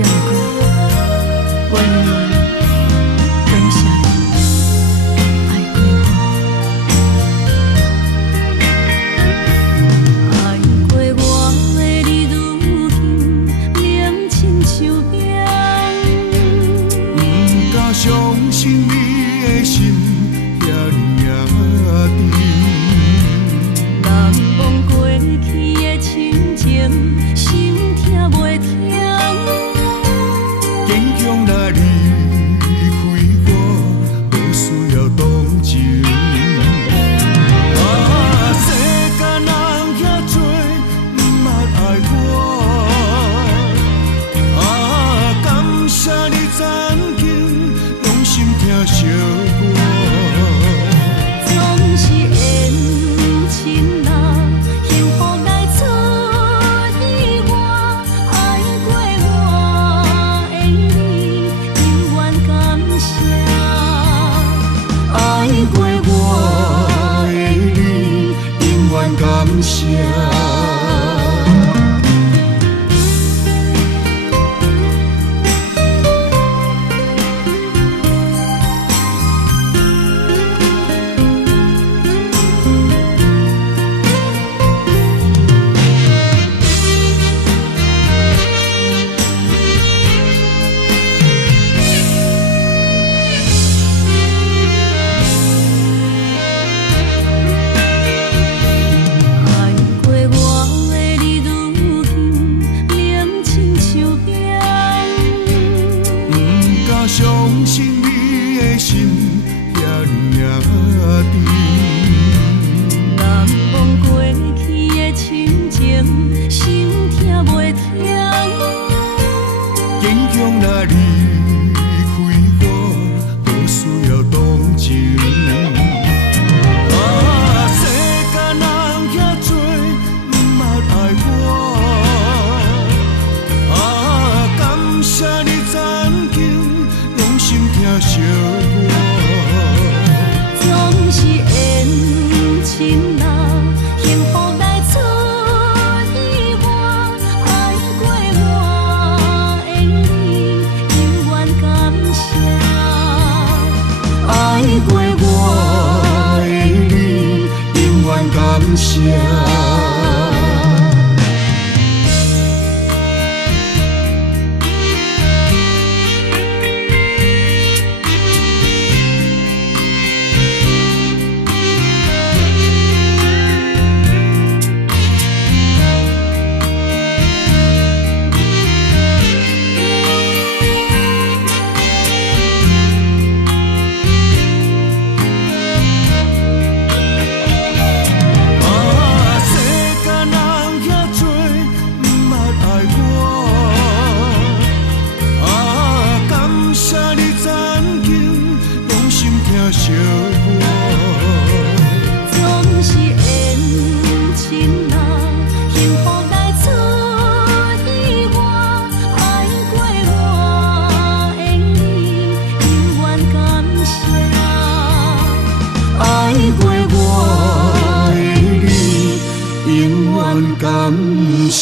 也毋过我永远感谢你爱过我，爱过我的你，如今冷亲像冰。不敢相信你的心遐尼重。难忘过去的亲情，心痛袂停。坚强若离开我，无需要同情。世间人遐多，毋捌爱我。感谢你曾经用心疼惜我。总是缘亲啊，幸福来出意外。爱过我的你，永远感谢。爱过我的你，永远感谢。爱过我的你，如今冷亲像冰。不敢相信你的心遐尼重。难忘过去的亲情，心痛袂停。坚强若离开我，无需要同情。世间人遐多，毋捌爱我。感谢你曾经用心疼惜我。总是缘亲啊，幸福来出意外。爱过我的你，永远感谢。爱过我的你，永远感谢。世间人遐多，毋捌爱我。感谢你曾经用心疼惜我。总是缘亲啊，幸福来出意外。爱过我的你，永远感谢。爱过我的你，永远感谢。